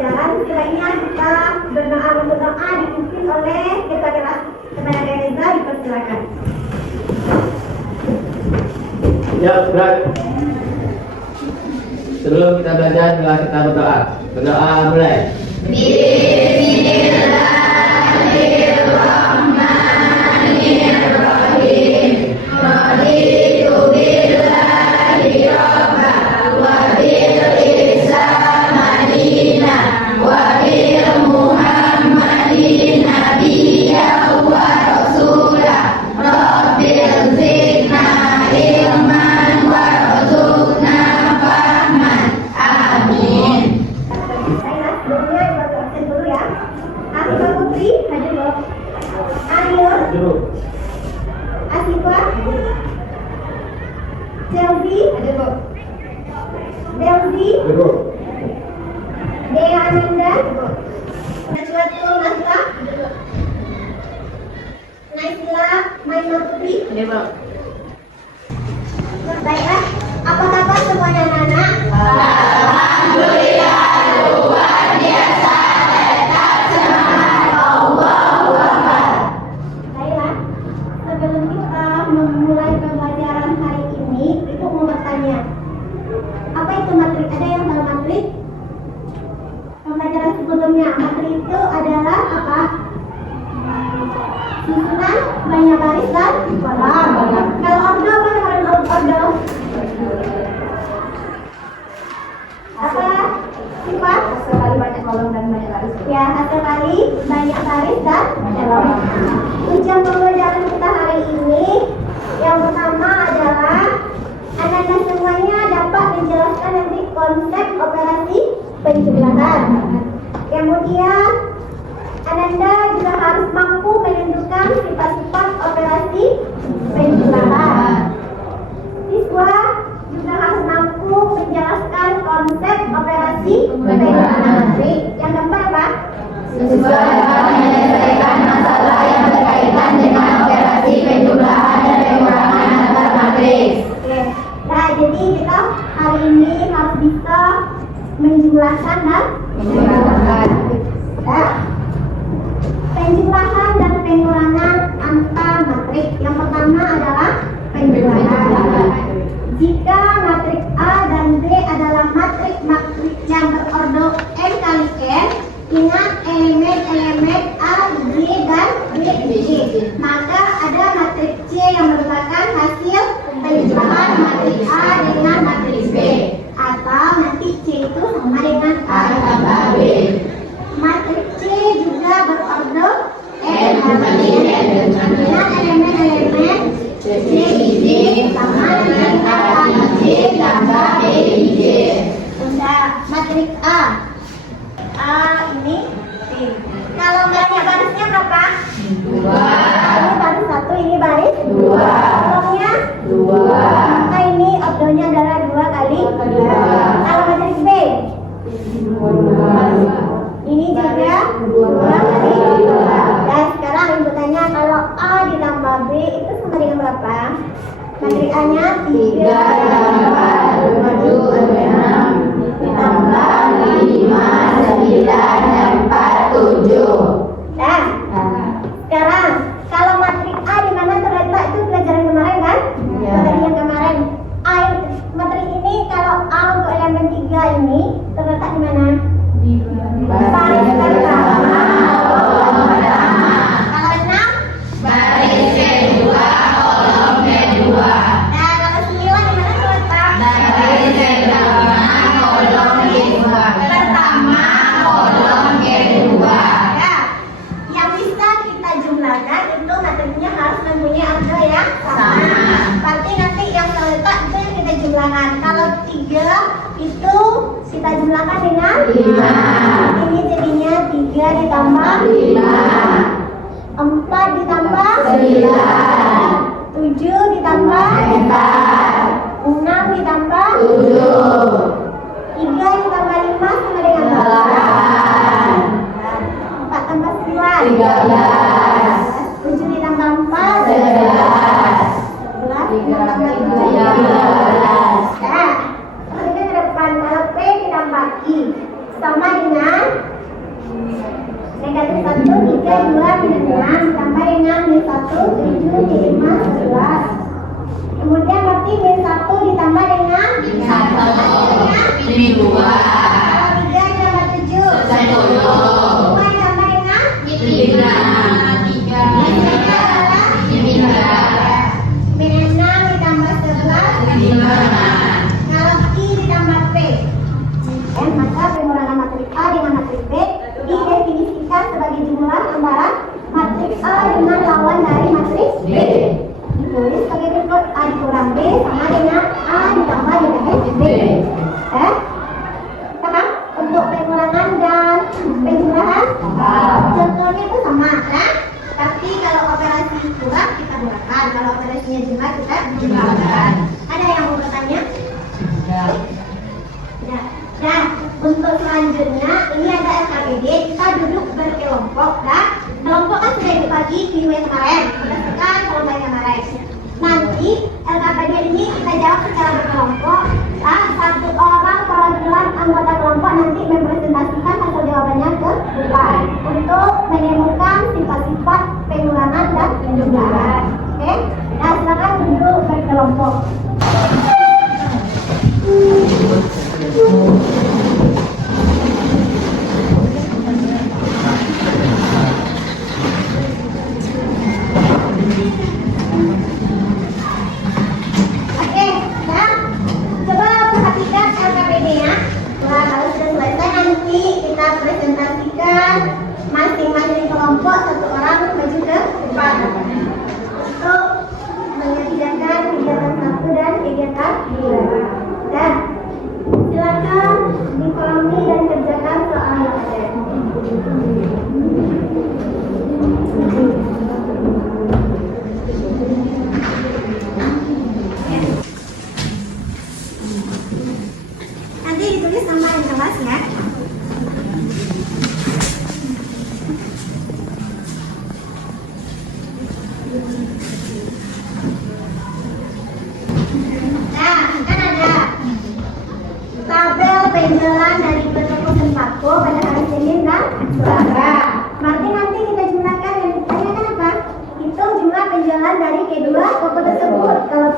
pelajaran, sebaiknya kita berdoa dipimpin oleh kepada Reza, dipersilakan. Ya, berat. Sebelum kita belajar, kita berdoa. Berdoa mulai. Bismillahirrahmanirrahim. Raditu billahi rabba wa bil Islam madinah wa bil Muhammadin nabiyya wa rasulah. Rabbil zidna ilman warzuqna fahman. Amin. Baiklah, sebelumnya ibu absen dulu ya. Asma Putri, hadir Bu. Ayo. Asifa. Chelsea, hadir Bu. Delvi. Hadir Bu. Dea Ananda. Najwatul Nasta. Naisila Maina Putri. Hadir Bu. Baiklah, apa kabar semuanya anak-anak? Alhamdulillah, luar biasa, tetap semangat. Allahu Akbar. Baiklah, sebelum kita memulai pembelajaran hari ini, Ibu mau bertanya, apa itu matrik? Ada yang tahu matrik? Pembelajaran sebelumnya, matrik itu adalah apa? Susunan banyak baris dan kolom. Kalau ordo apa yang ordo? Apa? Sifat? Hasil kali banyak kolom dan banyak baris. Ya, hasil kali banyak baris dan kolom. Tujuan pembelajaran kita hari ini yang pertama adalah Anda semuanya dapat menjelaskan nanti konsep operasi penjumlahan. Kemudian Anda juga harus mampu menentukan sifat-sifat operasi penjumlahan. Siswa juga harus mampu menjelaskan konsep operasi penjumlahan. Yang keempat apa? Siswa dapat menyelesaikan masalah yang berkaitan dengan operasi penjumlahan dan pengurangan antar matriks. Oke. Nah, jadi kita hari ini harus bisa menjumlahkan dan Pengurangan. ya. Penjumlahan dan pengurangan antar matriks. Yang pertama adalah penjumlahan. Jika matriks A dan B adalah matriks yang berordo n kali n, ingat elemen A, B, dan B, maka ada matriks C yang merupakan hasil penjumlahan matriks A dengan matriks B, atau nanti C itu sama dengan A tambah B. Matriks C juga berordo n kali n dengan elemen C, D sama dengan A, J tambah B, J. Bunda, matriks A. A ini B. Kalau banyak barisnya berapa? 2. Ini baris 1, ini baris 2. Kolomnya 2. maka ini ordonya adalah 2 kali 2. Kalau matriks B, ini juga 2 kali 2. Dan sekarang ibu tanya, kalau A ditambah B itu sama dengan berapa? Matriks A nya 3 tambah 7, 6 tambah 5, 9, 4, 7. Dan sekarang kalau matriks A di mana terletak itu pelajaran kemarin kan? Ya. Materi yang kemarin. A matriks ini kalau A untuk elemen 3 ini terletak di mana? Baris pertama. Kalau 6 Baris kedua, kolom kedua. nah kalau 9 di mana terletak? Baris pertama, kolom kedua. Pertama, kolom kedua. Ya. Yang bisa kita jumlahkan itu matriksnya harus mempunyai ordo yang sama. Berarti nanti yang terletak itu yang kita jumlahkan. Kalau 3 itu kita jumlahkan dengan 5. Ini jadinya 3 ditambah 5. 4 ditambah 9. 7 ditambah 4. 6 ditambah 7. 3 ditambah 5 sama dengan berapa? 4 tambah 9 13. 7 ditambah 4 11. 11 ditambah 7 13. Nah, perhatikan ke depan. Kalau P ditambah I sama dengan 7, 5, 11. Kemudian berarti min 1 ditambah dengan min 1, min 2, kalau 3 ditambah 7, selesai dulu. 2 ditambah dengan Min 3, min 3, min 3, min 6 ditambah 11, min 5. kalau I ditambah P. Maka pengurangan matrik A dengan matrik B didefinisikan sebagai jumlah antara matrik A dengan lawan dari matrik B. Ditulis sebagai berikut: A dikurang B sama dengan A ditambah dengan B. Paham? Untuk pengurangan dan penjumlahan contohnya itu sama, kan? Tapi kalau operasi kurang kita kurangkan, kalau operasinya jumlah kita jumlahkan. Ada yang mau bertanya? Ya. Nah, untuk selanjutnya ini ada LKPD, kita duduk berkelompok. Nah, kelompok kan sudah dibagi minggu yang kemarin, berdasarkan kelompok yang kemarin. Nanti LKPD ini kita jawab secara berkelompok. Nah, satu orang perwakilan anggota kelompok nanti mempresentasikan hasil jawabannya ke depan untuk menemukan sifat-sifat pengulangan dan penjumlahan. Oke? Nah, silakan duduk berkelompok. Oke, nah, coba perhatikan LKPD-nya. Nah, kalau sudah selesai nanti kita presentasikan masing-masing kelompok, satu orang maju ke depan untuk menyediakan kegiatan 1 dan kegiatan 2. Dan silakan dipahami dan kerjakan soal yang ada. Nanti ditulis nama yang kelas ya. Nah, kan ada tabel penjualan dari toko sembako pada hari Senin dan Selasa. Berarti nanti kita jumlahkan, yang ditanyakan apa? Hitung jumlah penjualan dari kedua toko tersebut. Kalau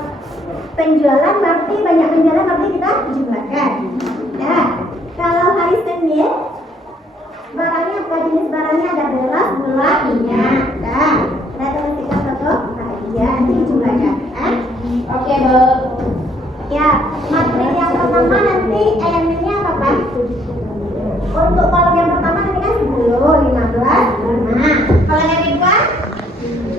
penjualan berarti banyak penjualan, berarti kita jumlahkan. Nah, kalau hari Senin barangnya apa, jenis barangnya ada beras, gula, minyak. Nah, ada tiga toko bahagia, nanti dijumlahkan. Oke, Bu. Ya, materi yang pertama nanti elemennya apa, Pak? Untuk kolom yang pertama nanti kan 10, 15, 5. Kalau yang kedua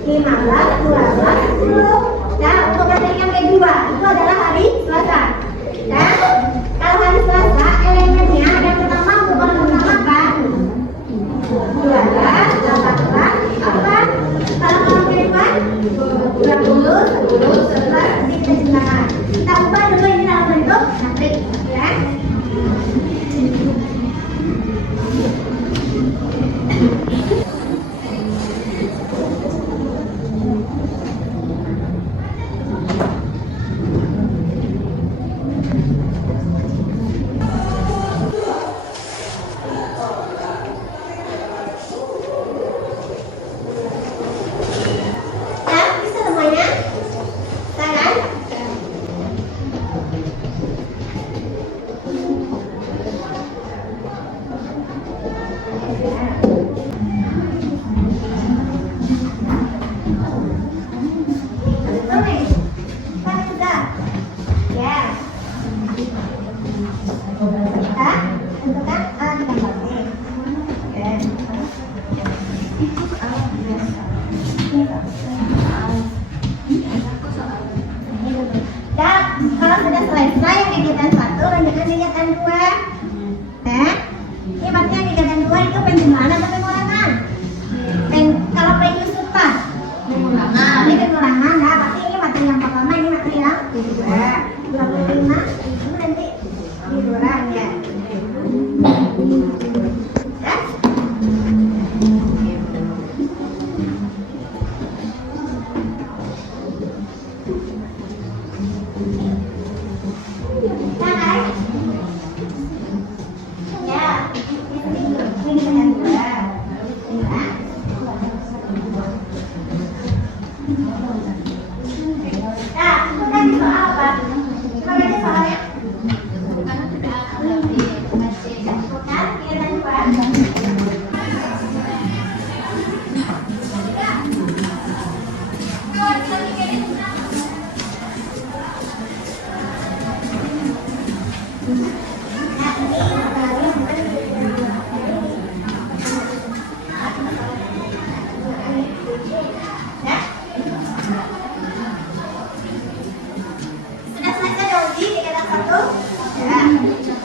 15, 12, 10. Nah, untuk materi yang kedua itu adalah hari Selasa. Nah, kalau hari Selasa elemennya yang pertama untuk kolom pertama apa? 12, 18, apa? Kalau kolom kedua 20, 10, 11, nanti kita jumlahkan. Kita ubah dulu ini dalam bentuk matrik, ya.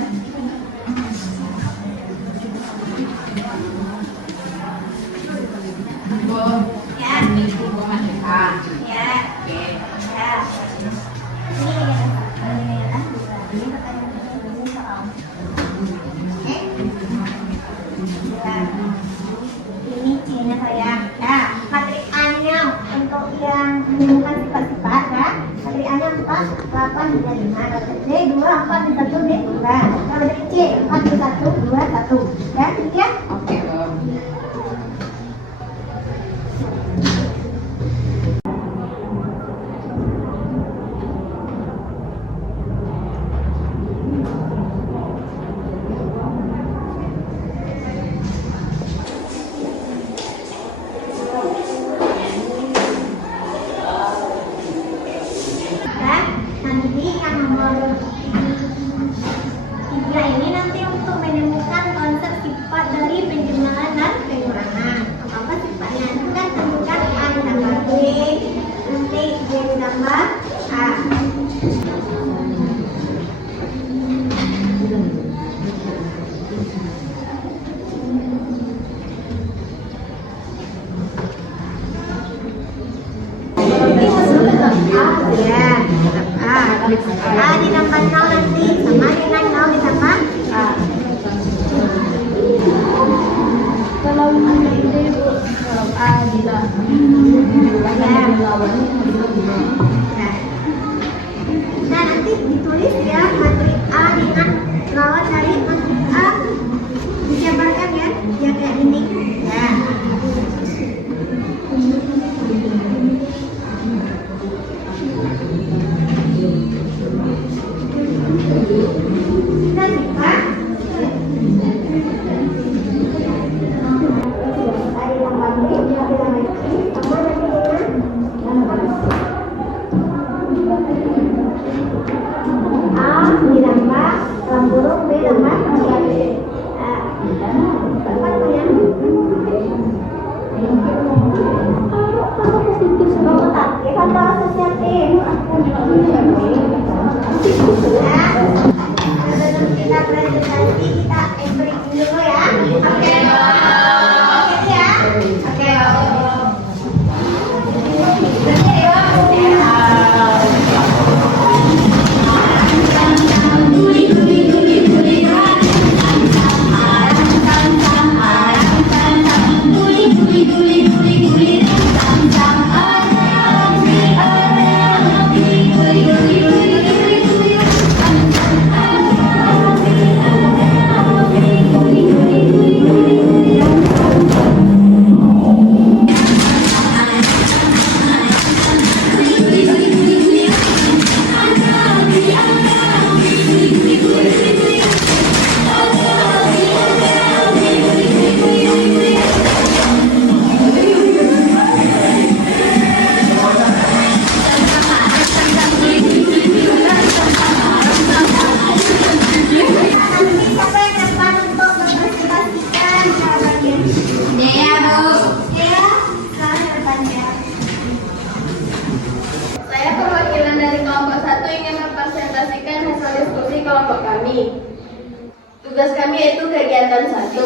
Ya. Ya. Ya. Ini pertanyaan soal. Oke. Ya. Ini cirinya sayang. Nah, matrik A-nya untuk yang menemukan sifat-sifat ya. Matrik A-nya 4, 8, 3, 5. Matrik D 2, 4, 1, D 2. Kalau matrik C 4, 1, 2, 1. Ya, demikian. Oke, Bu. Dan nanti yang nomor 3 ini nanti untuk menemukan konsep sifat dari penjumlahan dan pengurangan. Apa sifatnya? Itu kan tentukan A ditambah B, nanti B ditambah A. Ini masuk tetap A ya, tetap A. A ditambah 0 nanti sama dengan 0 ditambah A. Kalau ini Bu, kalau A bila lawan Nah, nanti ditulis ya matrik A dengan lawan dari matrik A, dijabarkan ya, yang kayak ini. Ya. Sudah bisa? Tadi tambah B, ditambah C, sama nanti dengan A ditambah dalam kurung B tambah C. Tepat tuh ya. Oh, tak. Ya kan kalau asosiatif. Ya. Sebelum kita presentasi, kita break dulu ya. Oke. Oke ya. Oke. kelompok kami. Tugas kami yaitu kegiatan 1.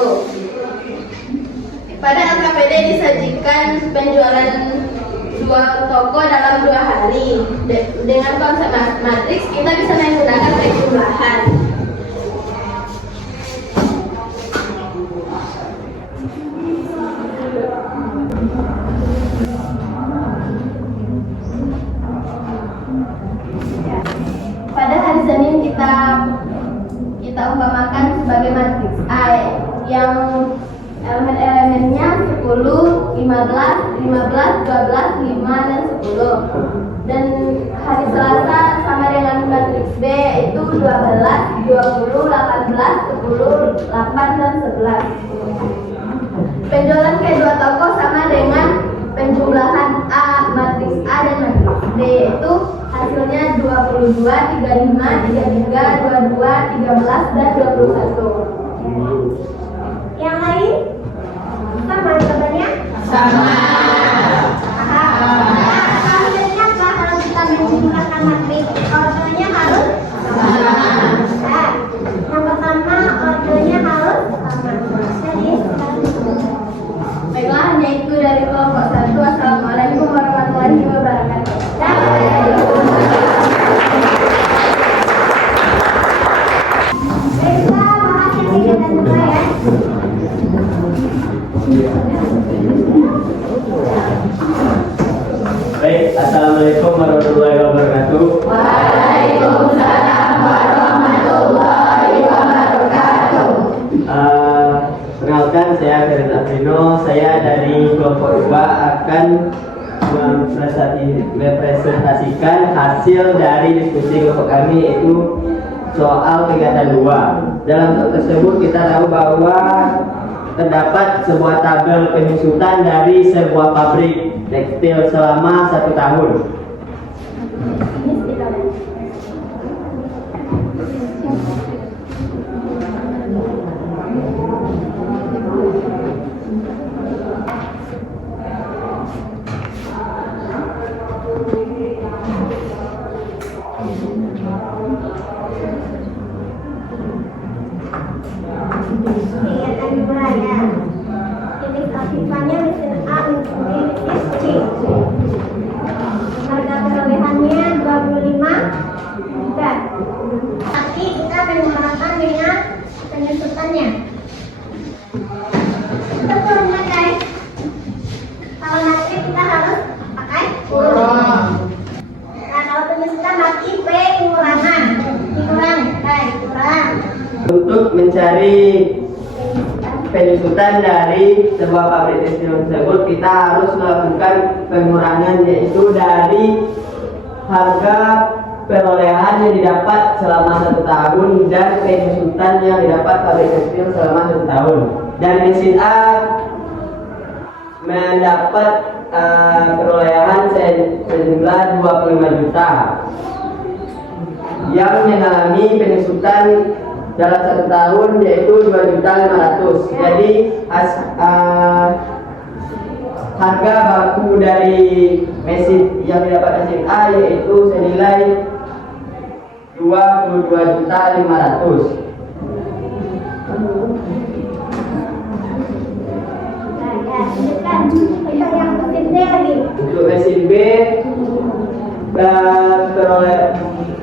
Pada LKPD disajikan penjualan 2 toko dalam 2 hari. Dengan konsep matriks kita bisa menggunakan penjumlahan. Pada hari Senin kita umpamakan sebagai matriks A yang elemen-elemennya 10, 15, 15, 12, 5, dan 10. Dan hari Selasa sama dengan matriks B yaitu 12, 20, 18, 10, 8, dan 11. Penjualan kedua toko sama dengan penjumlahan A, matriks A dan matriks B yaitu hasilnya 22, 35, 33, 22, 13, dan 21. Yang lain? Sama jawabannya? Sama. Hasilnya apa kalau kita menjumlahkan matriks? Ordernya harus sama. Yang pertama saya Ferit Afrino. Saya dari kelompok 2 akan merepresentasikan hasil dari diskusi kelompok kami, yaitu soal kegiatan 2. Dalam soal tersebut kita tahu bahwa terdapat sebuah tabel penyusutan dari sebuah pabrik tekstil selama 1 tahun. Kegiatan 2 ya. Jenis aktifanya mesin A, mesin B, mesin C. Harga perolehannya 25 juta. Tapi kita menggunakan dengan penyusutannya. Betul guys. Kalau nanti kita harus pakai kurung. Nah kalau penyusutan berarti P pengurangan. Dikurang, guys, kurang. Untuk mencari penyusutan dari sebuah pabrik tekstil tersebut, kita harus melakukan pengurangan, yaitu dari harga perolehan yang didapat selama 1 tahun dan penyusutan yang didapat pabrik tekstil selama 1 tahun. Dan mesin A mendapat perolehan sejumlah 25 juta yang mengalami penyusutan dalam 1 tahun, yaitu 2.500.000. Jadi harga baku dari mesin yang didapat mesin A yaitu senilai 22.500.000. Untuk mesin B,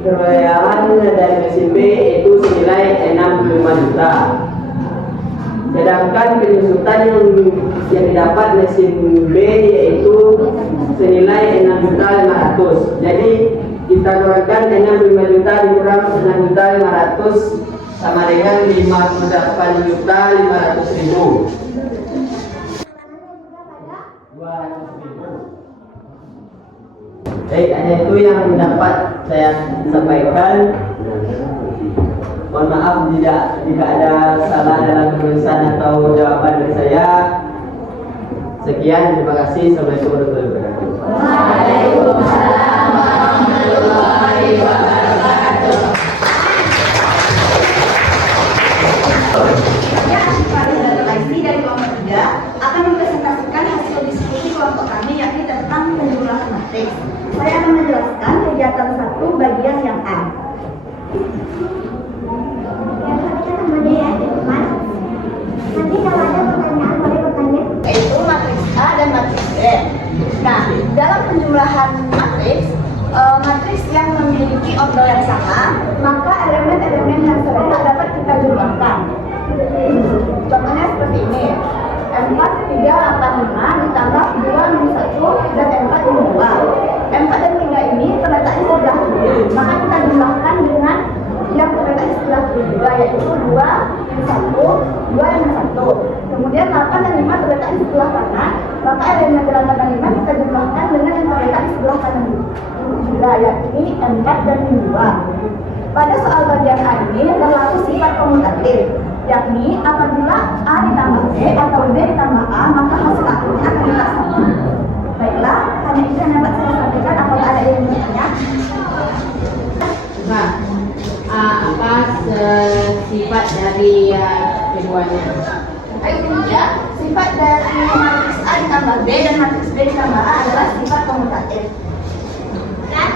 perolehan dari mesin B itu senilai 65 juta. Sedangkan penyusutan yang didapat mesin B yaitu senilai 6.500.000. Jadi kita kurangkan 65 juta dikurang 6.500.000 sama dengan 58.500.000. 200.000. Baik, hanya itu yang dapat saya sampaikan. Mohon maaf jika ada salah dalam tulisan atau jawaban dari saya. Sekian, terima kasih. Assalamualaikum warahmatullahi wabarakatuh. Waalaikumsalam warahmatullahi wabarakatuh. Dari kelompok 3 akan mempresentasikan hasil diskusi kelompok kami, yakni tentang penjumlahan matriks. Saya akan menjelaskan kegiatan 1 bagian yang A. Namanya ya teman. Nanti kalau ada pertanyaan boleh bertanya. Yaitu matriks A dan matriks B. Nah, dalam penjumlahan matriks, matriks yang memiliki ordel yang sama, maka elemen-elemen yang serupa dapat kita jumlahkan. Contohnya seperti ini. 4, 3, 8, 5 ditambah 2, minus 1 dan 4, minus 2. 4 dan 3 ini terletaknya sebelah kiri, maka kita jumlahkan dengan yang terletaknya sebelah kiri juga, yaitu 2, minus 1, 2 minus 1. Kemudian 8 dan 5 terletaknya sebelah kanan, maka elemen 8 dan 5 kita jumlahkan dengan yang terletaknya sebelah kanan juga, yakni 4 dan 2. Pada soal bagian A ini berlaku sifat komutatif, yakni apabila A ditambah B atau B ditambah A, maka hasil akhirnya akan tetap sama. Baiklah, hanya itu yang dapat saya sampaikan. Apakah ada yang bertanya? Nah, apa sifat dari keduanya? Itu ya, sifat dari matriks A ditambah B dan matriks B ditambah A adalah sifat komutatif. Dan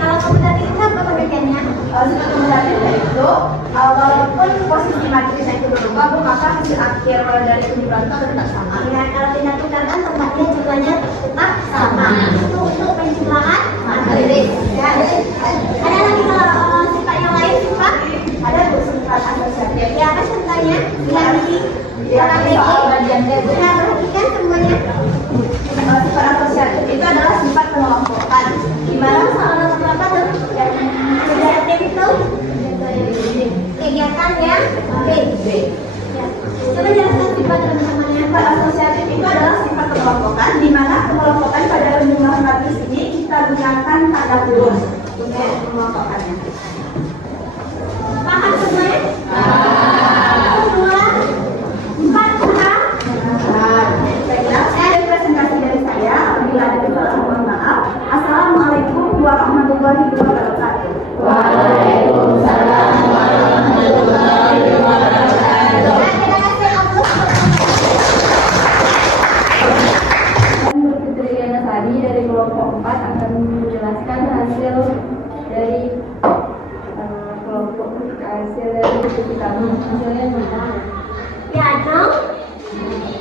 kalau komutatif itu apa pembagiannya? Sifat komutatif yaitu walaupun posisi matriksnya itu berubah, maka hasil akhir dari penjumlahan itu tetap sama. Ya, kalau tidak tukarkan tempatnya jumlahnya tetap sama. Itu untuk penjumlahan matriks. Ya, ada lagi kalau sifat yang lain sifat? Ada sifat asosiatif. Ya, apa contohnya? Yang di Soal bagian D. Nah, perhatikan semuanya. Sifat asosiatif itu adalah sifat pengelompokan. Gimana soal pengelompokan? Asosiatif itu kegiatan yang B. B. Ya. Coba jelaskan sifat teman-temannya.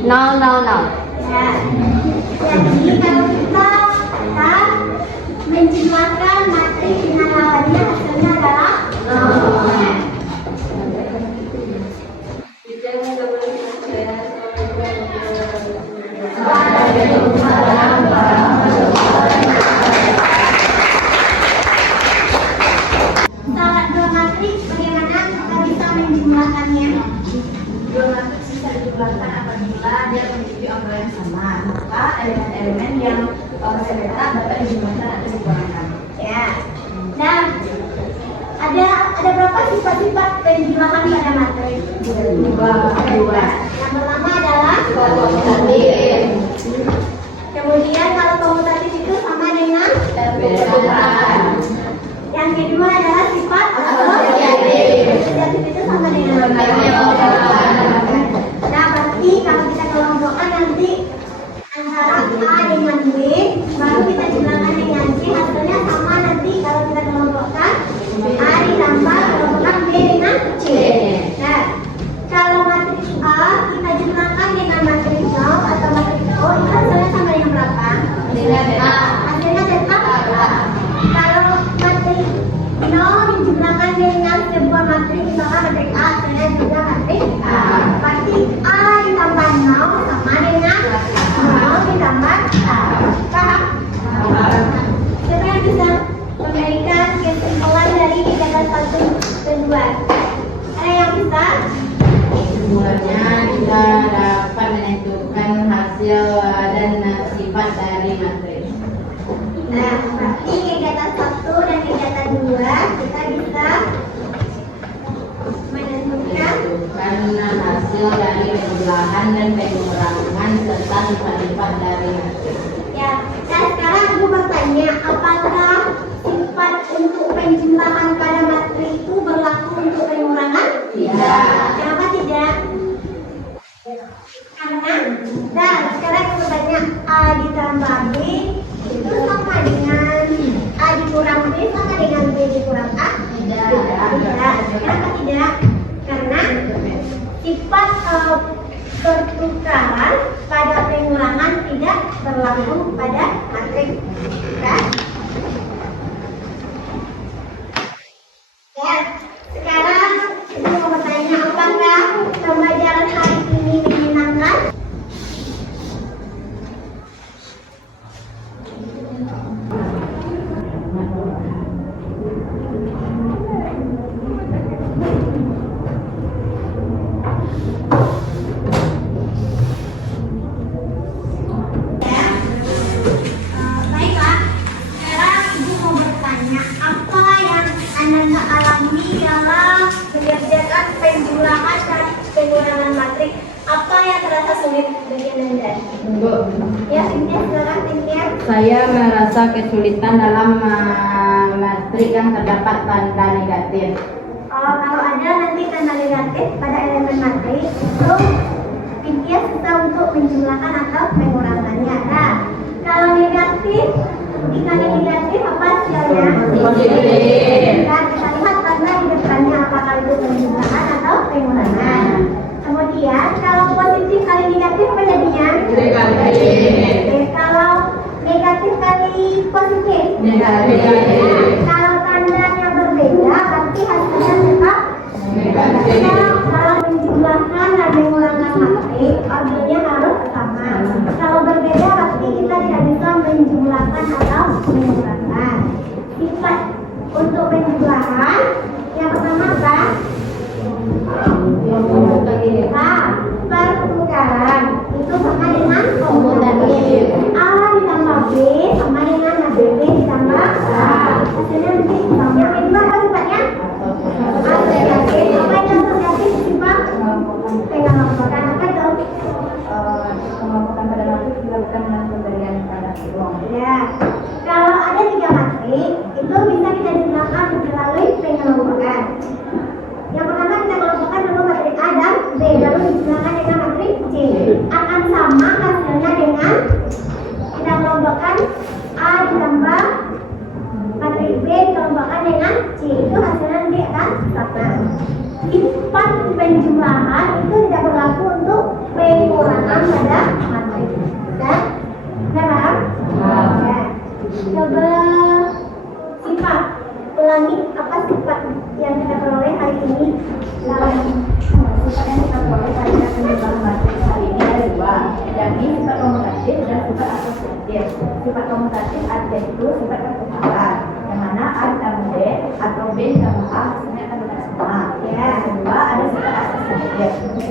Nol, nol, nol. Ya. Jadi kalau kita menjumlahkan matriks dengan lawannya hasilnya adalah nol. Salah dua matriks bagaimana kita bisa menjumlahkannya? Dua matriks bisa dijumlahkan apabila dia memiliki ombel yang sama, maka elemen-elemen yang berbeda dapat dijumlahkan atau dikurangkan. Ya. Nah, ada berapa sifat-sifat penjumlahan pada matriks? Dua. Yang pertama adalah Komutatif. kemudian kalau komutatif itu sama dengan Perbedaan. yang kedua adalah sifat Asosiatif. asosiatif itu sama dengan Penyelenggaraan. Nah, berarti kalau kita kelompokkan nanti antara A dengan B, baru kita jumlahkan dengan C, hasilnya sama nanti kalau kita kelompokkan A ditambah kelompokkan B dengan C. Nah, kalau matriks A kita jumlahkan dengan matriks 0 atau matriks O, itu hasilnya sama dengan berapa? Dengan A. Hasilnya tetap A. Kalau matriks 0 dijumlahkan dengan sebuah matriks, misalnya matriks A, hasilnya juga matriks A. Berarti A ditambah 0 sama dengan 0 ditambah A. Paham? Siapa yang bisa memberikan kesimpulan dari kegiatan 1 dan 2? Ada yang bisa? Kesimpulannya kita dapat menentukan hasil dan sifat dari matriks. Nah, berarti kegiatan 1 dan kegiatan 2 kita bisa menentukan Karena hasil dari penjumlahan dan pengurangan serta sifat-sifat dari matriks. ya. Nah, sekarang aku bertanya, apakah sifat untuk penjumlahan pada matriks itu berlaku untuk pengurangan? Tidak. Kenapa tidak? Karena, dan sekarang aku bertanya, A ditambah B itu sama dengan A dikurang B sama dengan B dikurang A? Tidak. Tidak. Kenapa tidak? Karena sifat pertukaran pada pengurangan tidak berlaku pada matriks. Kan? Ya, sekarang saya mau bertanya, apakah pembelajaran hari ini menyenangkan? Baiklah, sekarang Ibu mau bertanya, apa yang Anda alami dalam mengerjakan penjumlahan dan pengurangan matriks? Apa yang terasa sulit bagi Anda? Bu, Ya, Cynthia, silakan Cynthia. saya merasa kesulitan dalam matriks yang terdapat tanda negatif. Kalau ada nanti tanda negatif pada elemen matriks, itu Cynthia susah untuk menjumlahkan atau mengurangannya. Nah, kalau negatif, dikali negatif apa hasilnya? Positif. Dan kita lihat tanda di depannya apakah itu penjumlahan atau pengurangan. Kemudian kalau positif kali negatif apa jadinya? Negatif. Oke, kalau negatif kali positif. Negatif. Kalau tandanya berbeda, berarti hasilnya tetap Negatif. Kalau menjumlahkan dan mengurangan matriks, ordernya harus sama. Kalau berbeda, berarti kita tidak bisa menjumlahkan atau mengurangan. Sifat untuk penjumlahan, yang pertama apa? Pertukaran. Itu sama dengan komutatif. A ditambah B sama dengan B ditambah A.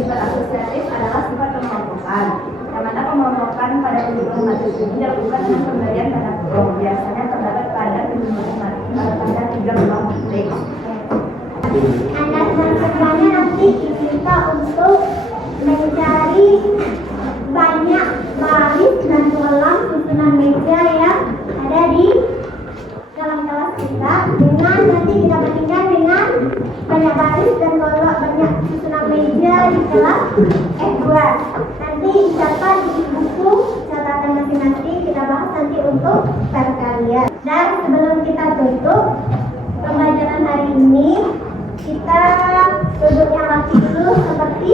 sifat asosiatif adalah sifat pengelompokan. Yang mana pengelompokan pada penjumlahan matris ini dilakukan dengan pemberian tanda kurung. Biasanya terdapat pada penjumlahan matris pada 3 buah matris. Anda selanjutnya nanti diminta untuk mencari banyak baris dan kolam susunan meja yang ada di dalam kelas kita, dengan nanti kita bandingkan dengan banyak baris dan kolam banyak susunan meja di kelas F2. Nanti dicatat di buku catatan masing-masing, kita bahas nanti untuk kalian. Dan sebelum kita tutup pembelajaran hari ini, kita duduk yang rapi dulu seperti